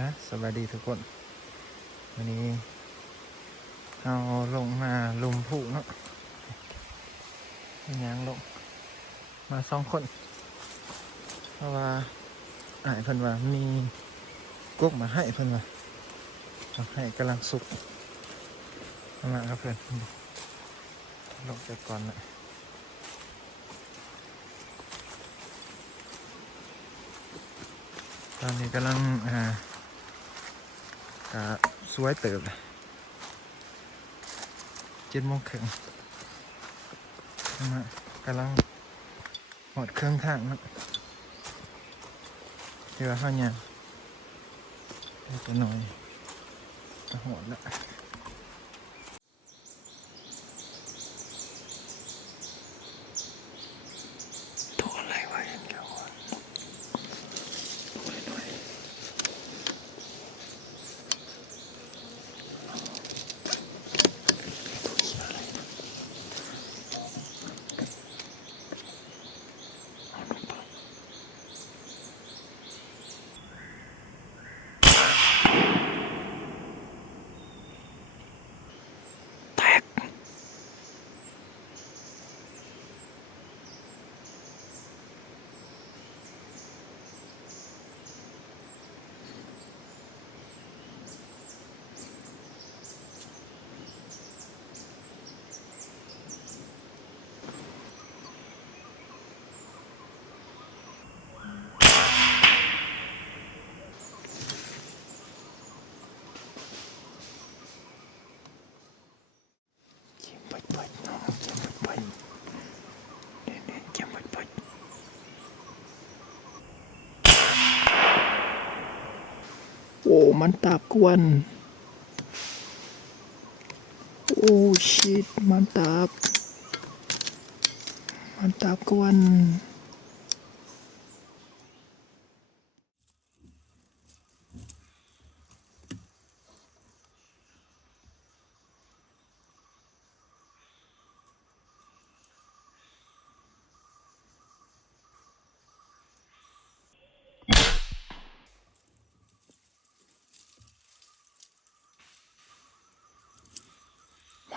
นะสวัสดีทุกคนวันนี้เอาลงมาลุมผู้เนาะยังลงมา2 คนเพราะว่าเพิ่นว่ามีกุ๊กมาให้เพิ่นว่าให้กำลังสุกมาครับเพื่อนลงไปก่อนนะตอนนี้กำลังสวยเติบเลย7:30กำลังหมดเครื่องทางนะเดี๋ยวเขาเนี่ยจะหน่อยจะหมดแล้วตัวอะไรวะอย่างเดียวโอ้มันตาบกวนโอ้ชิตมันตาบกวน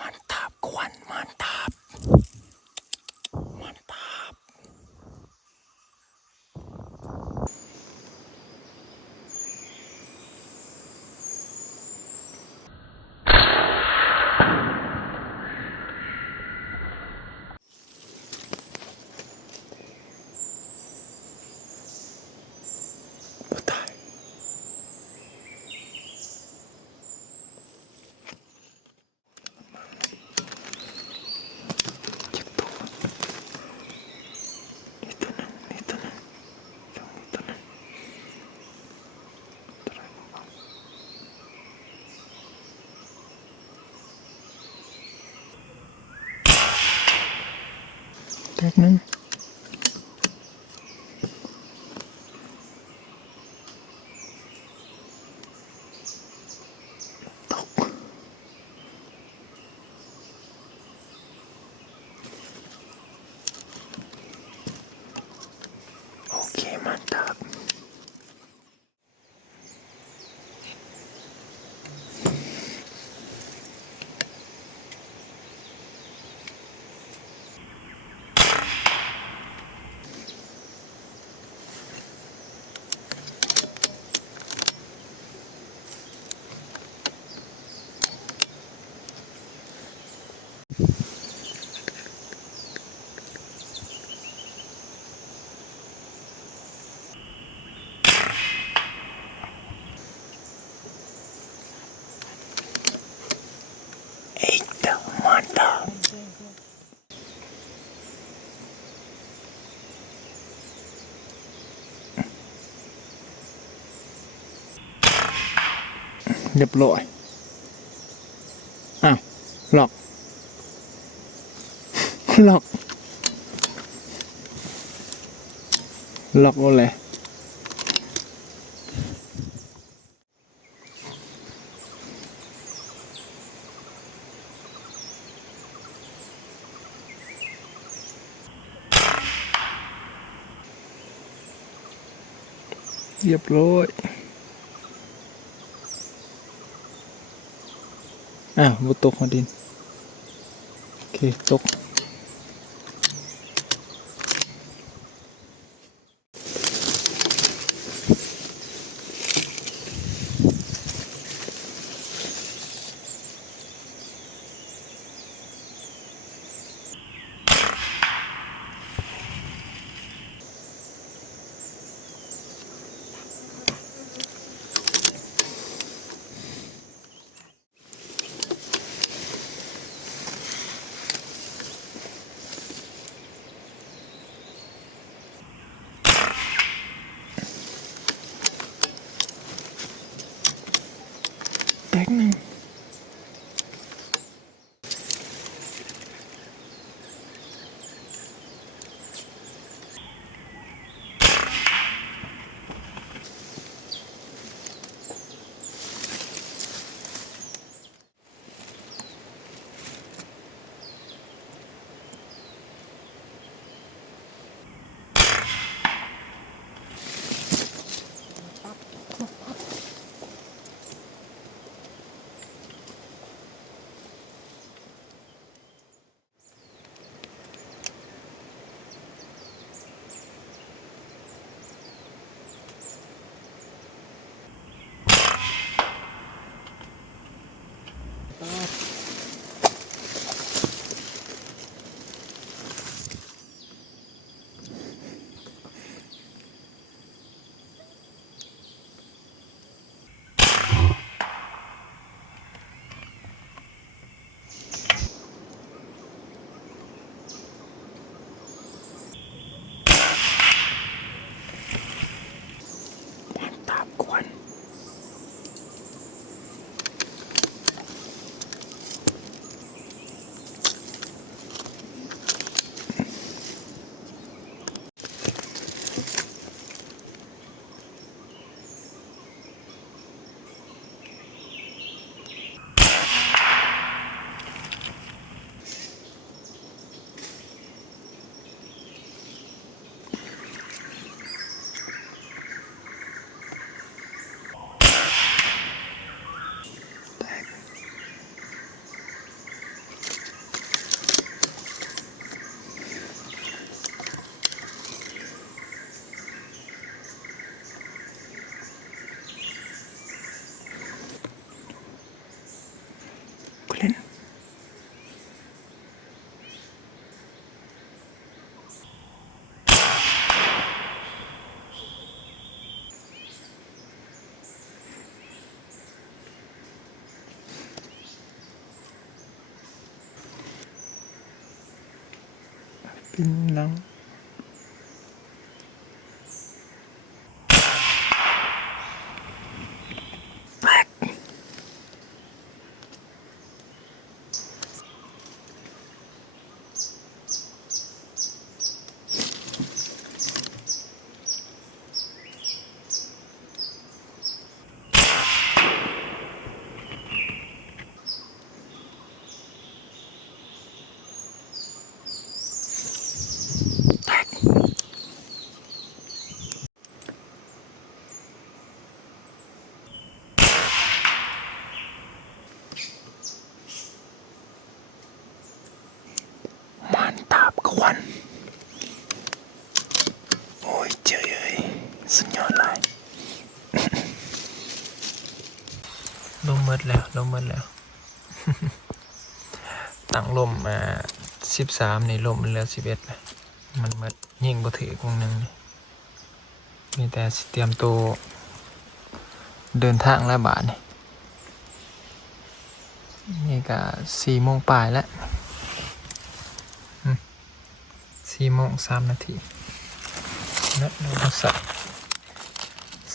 มันตาบกวนมันตาบตายเจ็บตัวนี่ตัวนึงตรงนี้ตัวนึงตัวไหนบ้างแตกนึงตกโอเคมันตาบเอ็กเดอร์มันตาบเรียบร้อยอ้าวหลอกหลอกเอาเลยเรียบร้อย บุตกหัวดินโอเคตกแตกหนึ่งตามกวนเล่นปินหลังแตกแตกมันตาบกวนโอ้ยเจ๋ยสุดยอดเลยลมหมดแล้วลมหมดแล้ว ตั้งลมมา13นี่ลมมันเหลือ11เลยมันหมดยิงบ่ถือกวงหนึ่งนี่มีแต่สิเตรียมตัวเดินทางแล้วบาทนี่ก็4 โมงปลายแล้ว4 โมง 3 นาทีนัดเราใส่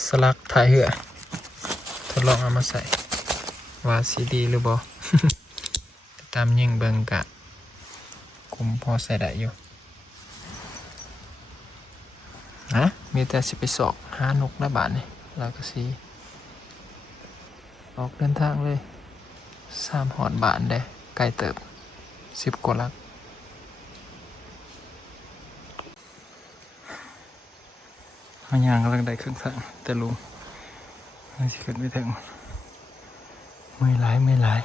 สลักถ่ายเหือทดลองเอามาใส่ว่าสีดีหรือบ่ ตามยิงเบิงกะคุมพอใส่ได้อยู่นะมีแต่สิไปสอกหานกนะบาทนี่แล้วก็สีออกเดินทางเลย3 หอดบาทได้ไกลเติบ10 กว่าลักมันยางกำลังได้ครึ่งทางแต่ลุงไม่สิขึ้นไม่ถึงไม่หลาย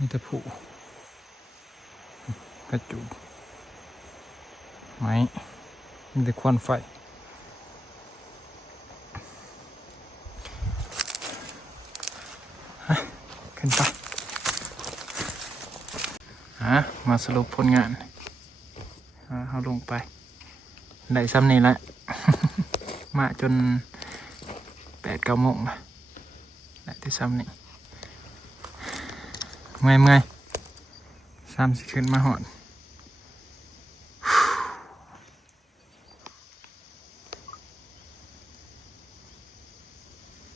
มีแต่ผู้กระจุกไม้มีแต่ควันไฟขึ้นไปมาสรุปผลงานเอาลงไปได้ซ้ำนี่แหละ มาจน8-9 โมงละได้ที่ซ้ำนี่เมื่อยซ้ำสิขึ้นมาหอด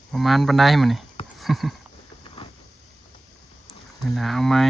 ประมาณบันไดมันนี่ เวลาเอาไม้